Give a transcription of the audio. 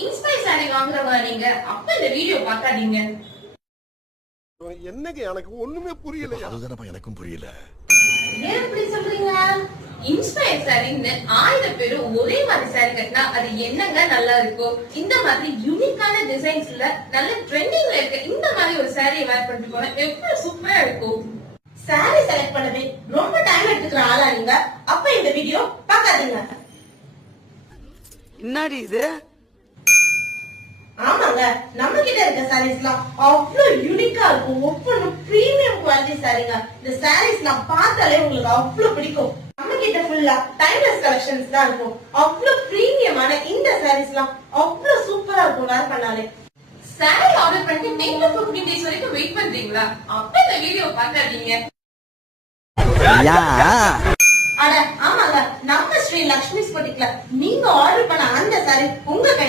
Inspire sorry வாங்குறவங்க நீங்க அப்ப இந்த வீடியோ பார்க்காதீங்க. என்னங்க எனக்கு ஒண்ணுமே புரியல. அதுதானப்பா எனக்கும் புரியல. ஏன் இப்படி சொல்றீங்க? இன்ஸ்பைர் சாரின்னு 1000 பேர் ஒரே மாதிரி சாரி கட்டினா அது என்னங்க நல்லா இருக்கும்? இந்த மாதிரி யூனிக்கான டிசைன்ஸ்ல நல்ல ட்ரெண்டிங்ல இருக்க இந்த மாதிரி ஒரு சாரியை வேர் பண்ணிட்டு போனா எவ்வளவு சூப்பரா இருக்கும். சாரி செலக்ட் பண்ணவே ரொம்ப டைம் எடுத்துக்கிற ஆளா நீங்க? அப்ப இந்த வீடியோ பார்க்காதீங்க. என்னடி இது? ஆமாங்க, நம்ம கிட்ட இருக்க சாரீஸ்லாம் அவ்வளவு யூனிக்கா இருக்கும். ஒவ்வொன்றும் பிரீமியம் குவாலிட்டி சாரீங்க. இந்த சாரீஸ் நான் பார்த்தாலே உங்களுக்கு அவ்வளவு பிடிக்கும். நம்ம கிட்ட ஃபுல்லா டைம்லெஸ் கலெக்ஷன்ஸ் தான் இருக்கும். அவ்வளவு பிரீமியமான இந்த சாரீஸ்லாம் அவ்வளவு சூப்பரா இருக்கும் வேர் பண்ணாலே. சாரி ஆர்டர் பண்ணிட்டு 10 to 15 days வரைக்கும் வெயிட் பண்றீங்களா? அப்ப இந்த வீடியோ பார்க்காதீங்க. அட ஆமாங்க, நம்ம ஸ்ரீ லக்ஷ்மி ஸ்போட்டிக்ல நீங்க ஆர்டர் பண்ண அந்த சாரி உங்க கையில